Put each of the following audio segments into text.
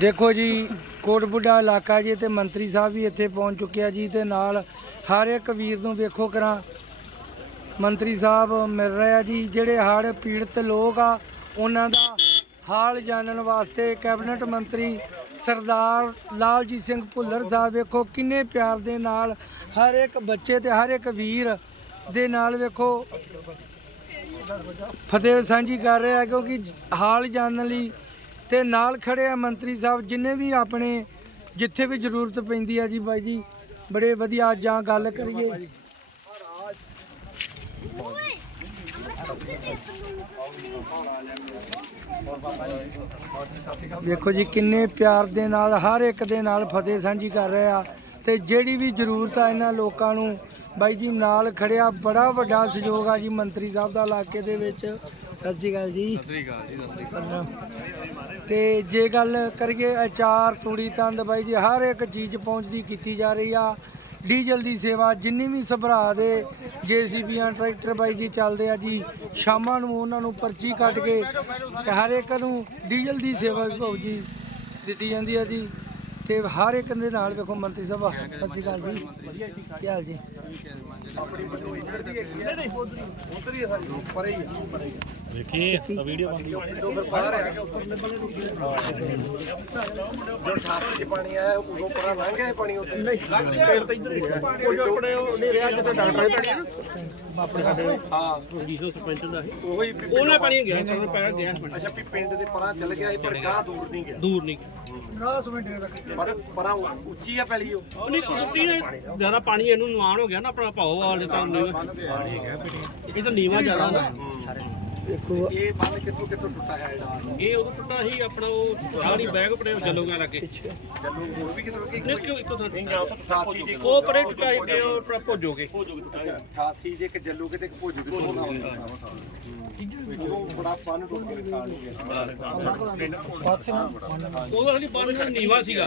ਦੇਖੋ ਜੀ ਕੋਟਬੁੱਢਾ ਇਲਾਕਾ ਜੀ, ਤੇ ਮੰਤਰੀ ਸਾਹਿਬ ਵੀ ਇੱਥੇ ਪਹੁੰਚ ਚੁੱਕਿਆ ਜੀ, ਤੇ ਨਾਲ ਹਰ ਇੱਕ ਵੀਰ ਨੂੰ ਵੇਖੋ ਕਰਾਂ, ਮੰਤਰੀ ਸਾਹਿਬ ਮਿਲ ਰਿਹਾ ਜੀ, ਜਿਹੜੇ ਹੜ੍ਹ ਪੀੜਤ ਲੋਕ ਆ, ਉਹਨਾਂ ਦਾ ਹਾਲ ਜਾਣਨ ਵਾਸਤੇ ਕੈਬਨਿਟ ਮੰਤਰੀ ਸਰਦਾਰ ਲਾਲਜੀਤ ਸਿੰਘ ਭੁੱਲਰ ਸਾਹਿਬ ਵੇਖੋ ਕਿੰਨੇ ਪਿਆਰ ਦੇ ਨਾਲ ਹਰ ਇੱਕ ਬੱਚੇ ਤੇ ਹਰ ਇੱਕ ਵੀਰ ਦੇ ਨਾਲ ਵੇਖੋ ਫਤਿਹ ਸਾਂਝੀ ਕਰ ਰਿਹਾ, ਕਿਉਂਕਿ ਹਾਲ ਜਾਣਨ ਲਈ ਤੇ ਨਾਲ ਖੜੇ ਆ ਮੰਤਰੀ ਸਾਹਿਬ ਜਿੰਨੇ ਵੀ ਆਪਣੇ ਜਿੱਥੇ ਵੀ ਜ਼ਰੂਰਤ ਪੈਂਦੀ ਆ ਜੀ ਬਾਈ ਜੀ ਬੜੇ ਵਧੀਆ ਜਾਂ ਗੱਲ ਕਰੀਏ। ਵੇਖੋ ਜੀ ਕਿੰਨੇ ਪਿਆਰ ਦੇ ਨਾਲ ਹਰ ਇੱਕ ਦੇ ਨਾਲ ਫਤਿਹ ਸਾਂਝੀ ਕਰ ਰਹੇ ਆ। ਤੇ ਜਿਹੜੀ ਵੀ ਜ਼ਰੂਰਤ ਆ ਇਹਨਾਂ ਲੋਕਾਂ ਨੂੰ ਬਾਈ ਜੀ ਨਾਲ ਖੜਿਆ ਬੜਾ ਵੱਡਾ ਸਹਿਯੋਗ ਆ ਜੀ ਮੰਤਰੀ ਸਾਹਿਬ ਦਾ ਇਲਾਕੇ ਦੇ ਵਿੱਚ। ਸਤਿ ਸ਼੍ਰੀ ਅਕਾਲ ਜੀ। ਸ੍ਰੀ ਅਕਾਲ ਜੀ ਸਤਿ ਪ੍ਰਣਾਮ। ਤੇ ਜੇ ਗੱਲ ਕਰੀਏ ਅਚਾਰ, ਤੂੜੀ, ਤੰਦ ਬਾਈ ਜੀ, ਹਰ ਇੱਕ ਚੀਜ਼ ਪਹੁੰਚਦੀ, ਕੀਤੀ ਜਾ ਰਹੀ ਆ। ਡੀਜ਼ਲ ਦੀ ਸੇਵਾ ਜਿੰਨੀ ਵੀ ਸਭਰਾ ਦੇ ਜੀਸੀਬੀਆਂ, ਟਰੈਕਟਰ ਬਾਈ ਜੀ ਚੱਲਦੇ ਆ ਜੀ, ਸ਼ਾਮਾਂ ਨੂੰ ਉਹਨਾਂ ਨੂੰ ਪਰਚੀ ਕੱਟ ਕੇ ਤੇ ਹਰ ਇੱਕ ਨੂੰ ਡੀਜ਼ਲ ਦੀ ਸੇਵਾ ਵੀ ਭਾਊ ਜੀ ਦਿੱਤੀ ਜਾਂਦੀ ਆ ਜੀ। ਤੇ ਹਰ ਇੱਕ ਦੇ ਨਾਲ ਵੇਖੋ ਮੰਤਰੀ ਸਾਹਿਬ ਸਤਿ ਸ਼੍ਰੀ ਅਕਾਲ ਜੀ। ਕੀ ਹਾਲ ਜੀ? ਦੇਖੀ ਵੀਡੀਓ ਬੰਦੀ ਜੋ 88 ਚ ਪਾਣੀ ਆਇਆ ਉਦੋਂ ਪਰਾਂ ਲੰਘ ਗਿਆ ਇਹ ਪਾਣੀ ਉੱਥੇ ਨਹੀਂ ਤੇਲ ਤਾਂ ਇੱਧਰ ਹੀ ਹੈ ਉਹ ਜੋ ਆਪਣੇ ਉਹ ਨਹੀਂ ਰਿਹਾ ਜਿੱਥੇ ਡਾਕਟਰ ਆਪਣੇ ਸਾਡੇ ਹਾਂ ਜੀਸੋ ਸਰਪੰਚ ਦਾ ਸੀ ਉਹੀ ਉਹਨਾਂ ਪਾਣੀ ਗਿਆ। ਕਰਨ ਪੈ ਗਿਆ। ਅੱਛਾ ਵੀ ਪਿੰਡ ਦੇ ਪਰਾਂ ਚੱਲ ਗਿਆ ਪਰ ਗਾਂ ਦੂਰ ਨਹੀਂ ਗਿਆ। ਦੂਰ ਨਹੀਂ ਪਰ ਪਰਾਂ ਉੱਚੀ ਆ ਪੈਲੀ ਉਹ। ਉਹ ਨਹੀਂ ਕੁੱਤੀ ਨੇ ਜ਼ਿਆਦਾ ਪਾਣੀ ਇਹਨੂੰ ਨੁਆਨ ਹੋ ਗਿਆ ਨਾ ਆਪਣਾ ਭਾਓ ਵਾਲੇ ਤਾਂ ਨੀਵਾਂ। ਇਹ ਤਾਂ ਨੀਵਾ ਜ਼ਿਆਦਾ ਨਾ। ਵੇਖੋ ਇਹ ਬੰਨ ਕਿੱਥੋਂ ਕਿੱਥੋਂ ਟੁੱਟਾ ਹੈ ਜਿਹੜਾ ਇਹ ਉਦੋਂ ਟੁੱਟਾ ਸੀ ਆਪਣਾ ਉਹ ਸਾਰੀ ਬੈਗ ਪੜੇ ਜਲੋਗਾ ਲੱਗੇ। ਚੱਲੂ ਹੋਰ ਵੀ ਕਿਤੇ ਰੁਕੀ ਨਹੀਂ ਕਿਉਂ ਇੱਕੋ ਤਾਂ 88 ਜੇ ਉਹ ਪਰੇ ਟੁੱਟਾ ਸੀ ਤੇ ਉਹ ਆਪਣਾ ਭੋਜੋਗੇ 88 ਜੇ ਇੱਕ ਜੱਲੂ ਕਿਤੇ ਇੱਕ ਭੋਜੂ ਕਿਤੇ ਉਹ ਨਾ ਉਹ ਬੜਾ ਪੰਨ ਟੁੱਟ ਕੇ ਨੁਕਸਾਨ ਹੋ ਗਿਆ। ਉਹ ਅਸਲੀ ਬੰਨ ਨੀਵਾ ਸੀਗਾ।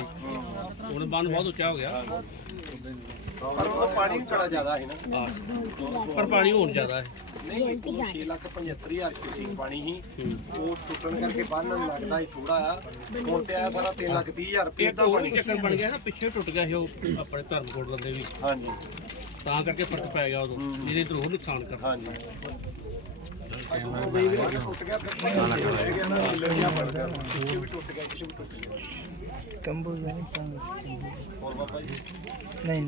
ਹੁਣ ਬੰਨ ਬਹੁਤ ਉੱਚਾ ਹੋ ਗਿਆ। ਪਰ ਉਹ ਪਾਣੀ ਵੀ ਬੜਾ ਜ਼ਿਆਦਾ ਹੈ ਨਾ। ਪਰ ਪਾਣੀ ਹੁਣ ਜ਼ਿਆਦਾ ਹੈ। ਨਹੀਂ ਉਹ 6 ਲੱਖ 75 ਹਜ਼ਾਰ ਕਿਊਸਿਕ ਪਾਣੀ ਸੀ। ਉਹ ਟੁੱਟਣ ਕਰਕੇ ਬੰਨ੍ਹ ਲੱਗਦਾ ਸੀ ਥੋੜਾ ਆ। ਹੁਣ ਤੇ ਆਇਆ ਸਾਰਾ 3 ਲੱਖ 30 ਹਜ਼ਾਰ ਰੁਪਏ ਇਹ ਦਾ ਤਾਂ ਪਾਣੀ ਚੱਕਰ ਬਣ ਗਿਆ ਨਾ ਪਿੱਛੇ ਟੁੱਟ ਗਿਆ ਸੀ ਉਹ ਆਪਣੇ ਧਰਮਕੋਟ ਲੰਦੇ ਵੀ। ਹਾਂਜੀ। ਤਾਂ ਕਰਕੇ ਫ਼ਰਕ ਪੈ ਗਿਆ ਉਦੋਂ। ਜਿਹਦੇ ਇਧਰ ਹੋਰ ਨੁਕਸਾਨ ਕਰਦਾ ਹਾਂਜੀ। ਇਹ ਤੰਬੂ ਨਹੀਂ ਨਹੀਂ।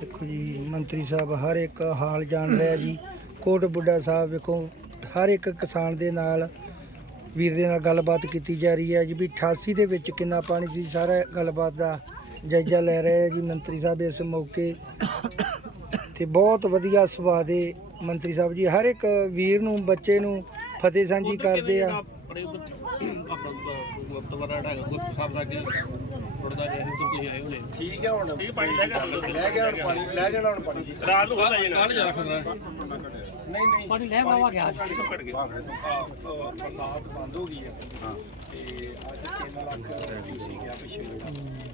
ਦੇਖੋ ਜੀ ਮੰਤਰੀ ਸਾਹਿਬ ਹਰ ਇੱਕ ਹਾਲ ਜਾਣ ਰਿਹਾ ਜੀ। ਕੋਟ ਬੁੱਢਾ ਸਾਹਿਬ ਵੇਖੋ ਹਰ ਇੱਕ ਕਿਸਾਨ ਦੇ ਨਾਲ ਵੀਰ ਦੇ ਨਾਲ ਗੱਲਬਾਤ ਕੀਤੀ ਜਾ ਰਹੀ ਹੈ ਜੀ ਵੀ 88 ਦੇ ਵਿੱਚ ਕਿੰਨਾ ਪਾਣੀ ਸੀ ਸਾਰਾ ਗੱਲਬਾਤ ਦਾ ਜਾਇਜ਼ਾ ਲੈ ਰਹੇ ਹੈ ਜੀ ਮੰਤਰੀ ਸਾਹਿਬ ਇਸ ਮੌਕੇ। ਤੇ ਬਹੁਤ ਵਧੀਆ ਸੁਭਾਅ ਦੇ ਮੰਤਰੀ ਸਾਹਿਬ ਜੀ ਹਰ ਇੱਕ ਵੀਰ ਨੂੰ ਬੱਚੇ ਨੂੰ ਫਤਿਹ ਸਾਂਝੀ ਕਰਦੇ ਆ। ਗੁਰਦੁਆਰਾ ਹੈਗਾ ਗੁਰਦੁਆਰਾ ਸਾਹਿਬ ਦਾ ਅੱਗੇ ਥੋੜਾ ਜਿਹਾ ਉੱਧਰ ਤੁਸੀਂ ਆਏ ਹੋਣੇ। ਠੀਕ ਹੈ ਹੁਣ। ਪਾਣੀ ਲੈ ਗਿਆ ਲੈ ਗਿਆ ਹੁਣ ਪਾਣੀ ਲੈ ਜਾਣਾ ਹੁਣ ਪਾਣੀ। ਜੀ ਰਾਤ ਨੂੰ ਹੋ ਜਾਣਾ ਕੱਲ ਜਾ ਰੱਖਦਾ ਨਹੀਂ ਨਹੀਂ। ਪਾਣੀ ਲੈ ਬਾਵਾ ਗਿਆ। ਘਟ ਗਿਆ ਬਰਸਾਤ ਬੰਦ ਹੋ ਗਈ ਆ ਤੇ ਅੱਜ 3 ਲੱਖ ਸੀ ਗਿਆ ਪਿੱਛੇ।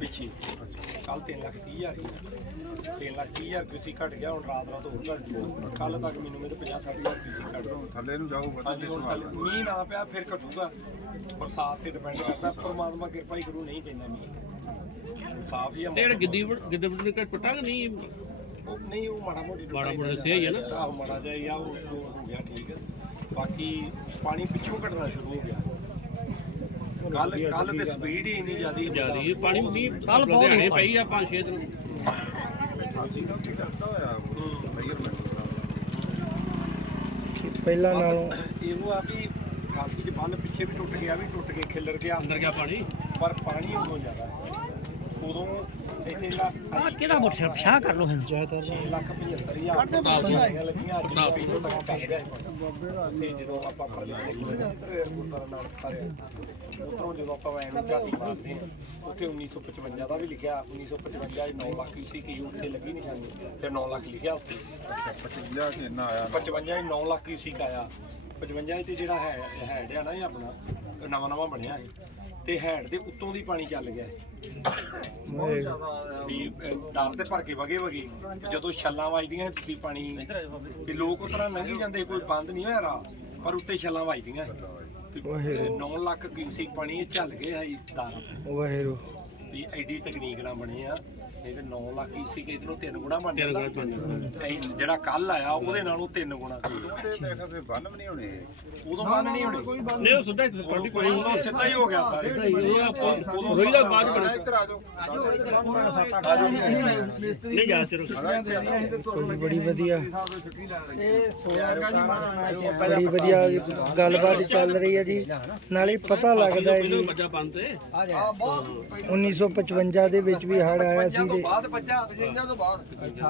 ਪਿੱਛੇ। ਕੱਲ 3 ਲੱਖ 30 ਹਜ਼ਾਰ ਸੀ 3 ਲੱਖ 30 ਹਜ਼ਾਰ ਤੁਸੀਂ ਘਟ ਗਿਆ ਹੁਣ ਰਾਤ ਰਾਤ ਹੋਰ ਘਟ ਗਿਆ। ਕੱਲ ਤੱਕ ਮੈਨੂੰ ਮੇਰੇ 50 60 ਹਜ਼ਾਰ ਤੁਸੀਂ ਘਟ ਥੱਲੇ ਨੂੰ ਹਾਂਜੀ ਹੁਣ ਥੱਲੇ ਮੀਂਹ ਨਾ ਪਿਆ ਫਿਰ ਘਟੂਗਾ। ਬਰਸਾਤ ਤੇ ਡਿਪੈਂਡ ਕਰਦਾ ਪਰਮਾਤਮਾ ਕਿਰਪਾ ਹੀ ਕਰੂ ਨਹੀਂ ਪੈਂਦਾ ਮੀਂਹ ਸਾਫ਼ ਹੀ ਆ ਜਿਹੜਾ ਗਿੱਦੀ ਗਿੱਦੇ ਬੁੱਢੇ ਕੱਟ ਪਟਾ ਕਿ ਨਹੀਂ? ਉਹ ਨਹੀਂ ਉਹ ਮਾੜਾ ਮੋਟੀ ਮਾੜਾ ਮੋਟਾ ਸਹੀ ਹੀ ਨਾ? ਆਹੋ ਮਾੜਾ ਜਿਹਾ ਹੀ ਆ ਉਹ ਹੋ ਗਿਆ ਠੀਕ ਹੈ ਬਾਕੀ ਪਾਣੀ ਪਿੱਛੋਂ ਘਟਣਾ ਸ਼ੁਰੂ ਹੋ ਗਿਆ। ਕੱਲ ਕੱਲ ਤੇ ਸਪੀਡ ਹੀ ਇੰਨੀ ਜ਼ਿਆਦੀ ਜ਼ਿਆਦਾ ਪਾਣੀ ਮੀਂਹ ਕੱਲ ਲੁਧਿਆਣੇ ਪਈ ਆ 5-6 ਦਿਨ। ਅਸੀਂ ਤਾਂ ਕੀ ਕਰਦਾ ਹੋਇਆ ਪਹਿਲਾਂ ਨਾਲੋਂ ਇਹੋ ਆ ਵੀ ਖਾਸੀ ਚ ਬੰਨ ਪਿੱਛੇ ਵੀ ਟੁੱਟ ਗਿਆ ਵੀ ਟੁੱਟ ਕੇ ਖਿੱਲਰ ਗਿਆ। ਅੰਦਰ ਗਿਆ ਪਾਣੀ? ਪਰ ਪਾਣੀ ਉਦੋਂ ਜ਼ਿਆਦਾ ਉਦੋਂ ਇੱਥੇ ਜਿਹੜਾ ਆ ਕਿਹੜਾ ਮੋਟਰਸਾਈਕਲ? ਸ਼ਾਹ ਕਰ ਲੋ ਇਹਨੂੰ ਛੇ ਲੱਖ 75 ਹਜ਼ਾਰ ਦੇ ਬਾਅਦ ਲੱਗੀਆਂ ਅੱਜ ਵੀ ਤੋਂ ਤੱਕ ਚੱਲ ਗਿਆ ਇਹ ਤੇ ਜਦੋਂ ਆਪਾਂ ਗੁਰਦਾਰਾ ਨਾਲ ਸਾਰੇ। ਉਤੋਂ ਜਦੋਂ ਆਪਾਂ ਐਂ ਨੂੰ ਝਾਤੀ ਮਾਰਦੇ ਹਾਂ ਉੱਥੇ 1955 ਦਾ ਵੀ ਲਿਖਿਆ 1955 9 ਲੱਖ ਸੀ ਕਿ ਉੱਥੇ ਲੱਗੀ ਨਿਸ਼ਾਨੀ ਤੇ 9 ਲੱਖ ਲਿਖਿਆ ਉੱਥੇ। 55 ਕਿ ਇੰਨਾ ਆਇਆ 55 9 ਲੱਖ ਸੀ ਆਇਆ। 55 ਤੇ ਜਿਹੜਾ ਹੈ ਹੈਡ ਆ ਨਾ ਇਹ ਆਪਣਾ ਨਵਾਂ ਨਵਾਂ ਬਣਿਆ ਇਹ। ਤੇ ਹੈਡ ਦੇ ਉੱਤੋਂ ਦੀ ਪਾਣੀ ਚੱਲ ਗਿਆ। ਵੀ ਅਹ, ਡਰ ਤੇ ਭਰ ਕੇ ਵਗੇ ਵਗੇ। ਜਦੋਂ ਛੱਲਾਂ ਵੱਜਦੀਆਂ ਸੀ ਪਾਣੀ ਤੇ ਲੋਕ ਉਸ ਤਰ੍ਹਾਂ ਲੰਘੀ ਜਾਂਦੇ ਕੋਈ ਬੰਦ ਨਹੀਂ ਹੋਇਆ ਰਾਹ ਪਰ ਉੱਤੇ ਛੱਲਾਂ ਵੱਜਦੀਆਂ। ਵਾਹਿਗੁਰੂ। 9 ਲੱਖ ਕਿਊਸਿਕ ਪਾਣੀ ਇਹ ਚੱਲ ਗਏ ਹੈ ਤਾਰਾਂ ਵਾਹਿਗੁਰੂ। ਵੀ ਐਡੀ ਤਕਨੀਕ ਨਾਲ ਬਣੇ ਆ ਇਹ 9 ਲੱਖ ਕਿਊਸਿਕ ਇਧਰੋਂ ਤਿੰਨ ਗੁਣਾ ਬਣ ਤਿੰਨ ਜਾਂਦਾ। ਗੁਣਾ ਬਣ ਜਾਂਦਾ। ਇਹ ਜਿਹੜਾ ਕੱਲ ਆਇਆ ਉਹਦੇ ਨਾਲੋਂ ਤਿੰਨ ਗੁਣਾ। ਤੇ ਮੇਰੇ ਖਿਆਲ ਤੇ ਬੰਨ ਵੀ ਨਹੀਂ ਹੋਣੇ ਉਦੋਂ ਬੰਨ ਨਹੀਂ ਹੋਣੀ। ਨਹੀਂ ਉਹ ਸਿੱਧਾ ਇੱਕ ਪਾਣੀ ਪਾਣੀ ਉਦੋਂ ਸਿੱਧਾ ਹੀ ਹੋ ਗਿਆ ਸਾਰੇ। ਉਹ ਆਪਾਂ ਰੋਈ ਦਾ ਬਾਅਦ ਆ ਬਣ। ਇੱਧਰ ਆ ਜਾਓ। ਨਹੀਂ ਜਾ ਚਿਰ ਦੇਖੋ ਜੀ ਬੜੀ ਵਧੀਆ। ਬੜੀ ਵਧੀਆ ਗੱਲਬਾਤ ਚੱਲ ਰਹੀ ਹੈ ਜੀ। ਨਾਲੇ ਪਤਾ ਲੱਗਦਾ ਹੈ ਜੀ। ਮੱਜਾ ਬੰਦ ਤੇ। 1955 ਦੇ ਵਿੱਚ ਵੀ ਹੜ ਆਇਆ ਸੀ। ਤੇ ਬਾਅਦ ਬੱਜਾ 55 ਤੋਂ ਬਾਅਦ।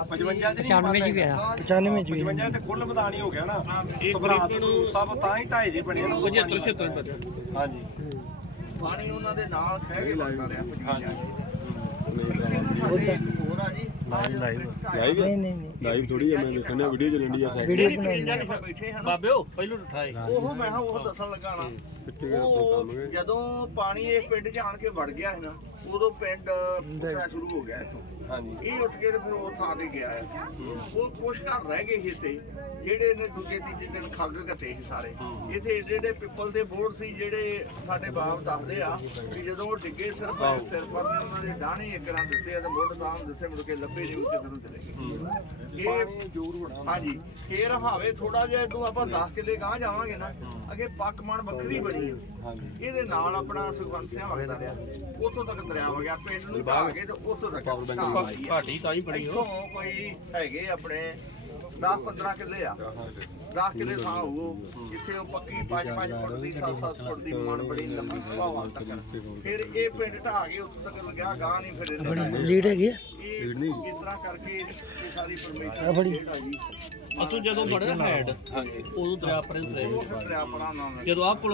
55 ਚ ਨਹੀਂ 95 ਚ ਆਇਆ 95 ਚ ਵੀ 55 ਤੇ ਕੁੱਲ ਮੈਦਾਨ ਹੀ ਹੋ ਗਿਆ ਨਾ ਸਭਰਾਸ ਸਭ ਤਾਂ ਹੀ ਢਾਈ ਜੇ ਬਣੇ ਨਾ 75 76 ਮੱਜਾ ਹਾਂਜੀ ਪਾਣੀ ਉਹਨਾਂ ਦੇ ਨਾਲ ਖਹਿ ਕੇ ਲੱਗਦਾ ਰਿਹਾ। ਹਾਂਜੀ ਨਹੀਂ ਨਹੀਂ ਨਹੀਂ। ਲਾਈਵ ਥੋੜੀ ਹੈ ਮੈਂ ਵੇਖਣਾ ਵੀਡੀਓ ਚੱਲਣ ਦੀ ਆ ਵੀਡੀਓ ਬਣਾਉਣੀ ਬੈਠੇ ਹਨ ਬਾਬਿਓ ਪਹਿਲੂ ਉਠਾਏ ਉਹ ਮੈਂ ਕਿਹਾ ਉਹ ਦੱਸਣ ਲੱਗਾ ਨਾ। ਉਹ ਜਦੋਂ ਪਾਣੀ ਇਹ ਪਿੰਡ 'ਚ ਆਣ ਕੇ ਵੜ ਗਿਆ ਹੈ ਨਾ ਉਦੋਂ ਪਿੰਡ ਉੱਠਣਾ ਸ਼ੁਰੂ ਹੋ ਗਿਆ ਇੱਥੋਂ। ਹਾਂਜੀ। ਇਹ ਉੱਠ ਕੇ ਤੇ ਫਿਰ ਉਹ ਥਾਂ ਤੇ ਗਿਆ। ਹੈ ਉਹ ਕੁਛ ਘਰ ਰਹਿ ਗਏ ਸੀ ਇੱਥੇ। ਜਿਹੜੇ ਨੇ ਦੂਜੇ ਤੀਜੇ ਦਿਨ ਖੱਗ ਘਤੇ ਸੀ ਸਾਰੇ। ਇੱਥੇ ਜਿਹੜੇ ਪਿੱਪਲ ਦੇ ਬੋਰਡ ਸੀ ਜਿਹੜੇ ਸਾਡੇ ਬਾਪ ਦੱਸਦੇ ਆ ਕਿ ਜਦੋਂ ਉਹ ਡਿੱਗੇ ਸਿਰ ਪਰ ਸਿਰ ਪਰ ਨੇ ਉਹਨਾਂ ਦੇ ਡਾਣੇ ਇੱਕ ਰਾਂ ਦੱਸੇ ਤੇ ਮੁੱਢ ਤਾਂ ਦੱਸੇ ਮੁੜ ਕੇ ਲੱਭੇ ਨਹੀਂ ਉੱਤੇ ਨੂੰ ਚਲੇ ਗਏ। ਇਹ ਜੋਰ ਬਣਾ ਹਾਂਜੀ। ਫੇਰ ਹਾਵੇ ਥੋੜਾ ਜਿਹਾ ਇਦੋਂ ਆਪਾਂ 10 ਕਿੱਲੇ ਗਾਂ ਜਾਵਾਂਗੇ ਨਾ ਅੱਗੇ ਪੱਕਮਣ ਬੱਕਰੀ ਬਣੀ ਇਹਦੇ ਨਾਲ ਆਪਣਾ ਸੁਖਵੰਸਿਆ ਵਗਦਾ ਰਿਹਾ। ਉੱਥੋਂ ਤੱਕ ਦਰਿਆ ਹੋ ਗਿਆ ਪਿੰਡ ਨੂੰ ਕੇ ਤੇ ਉੱਥੋਂ ਤੱਕ ਛਾਂ ਆਈ ਆ। ਘਾਟੀ ਤਾਂ ਹੀ ਬਣੀ ਉਹ ਇੱਥੋਂ ਕੋਈ ਹੈਗੇ ਆਪਣੇ 10 15 ਕਿੱਲੇ ਆ। 10 ਕਿੱਲੇ ਥਾਂ ਹੋਊ ਜਿੱਥੇ ਉਹ ਪੱਕੀ 5 5 ਫੁੱਟ ਦੀ 7 7 ਫੁੱਟ ਦੀ ਮਣ ਬੜੀ ਲੰਬੀ ਹਵਾ ਤੱਕ। ਫਿਰ ਇਹ ਪਿੰਡ ਢਾਹ ਕੇ ਉੱਥੋਂ ਤੱਕ ਲੱਗਿਆ ਗਾਂ ਨਹੀਂ ਫਿਰ ਇਹਨੇ ਆਪਣੀ ਲੀਡ ਹੈਗੀ ਆ। ਇਹ ਇਸ ਤਰ੍ਹਾਂ ਕਰਕੇ ਇਹ ਸਾਰੀ ਆ ਪਰਮੇਸ਼ਰ ਬੜੀ। ਦੀ ਖੇਡ ਆ ਜੀ। ਅਸੂ ਜਦੋਂ ਬੜਿਆ ਹੈਡ ਹਾਂਜੀ। ਉਦੋਂ ਦਰਿਆ ਪਰੇ ਉਤਰੇ ਉਹ ਫਿਰ ਦਰਿਆ ਪਰਾਂ ਨਾ ਜਦੋਂ ਆਹ ਪੁਲ